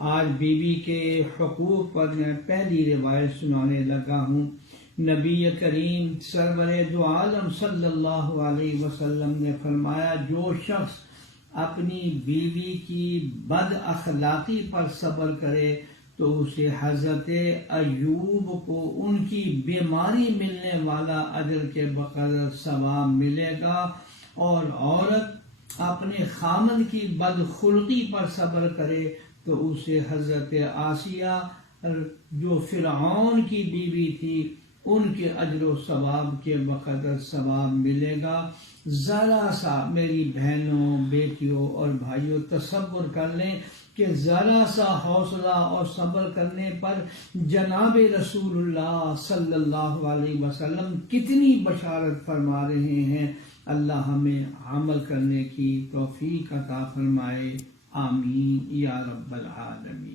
آج بیوی کے حقوق پر میں پہلی روایت سنانے لگا ہوں۔ نبی کریم سرور دو عالم صلی اللہ علیہ وسلم نے فرمایا، جو شخص اپنی بیوی کی بد اخلاقی پر صبر کرے تو اسے حضرت ایوب کو ان کی بیماری ملنے والا اجر کے بقدر ثواب ملے گا، اور عورت اپنے خامد کی بدخلقی پر صبر کرے تو اسے حضرت آسیہ جو فرعون کی بیوی تھی ان کے اجر و ثواب کے بقدر ثواب ملے گا۔ ذرا سا میری بہنوں، بیٹیوں اور بھائیوں تصور کر لیں کہ ذرا سا حوصلہ اور صبر کرنے پر جناب رسول اللہ صلی اللہ علیہ وسلم کتنی بشارت فرما رہے ہیں۔ اللہ ہمیں عمل کرنے کی توفیق عطا فرمائے، آمین یا رب العالمین۔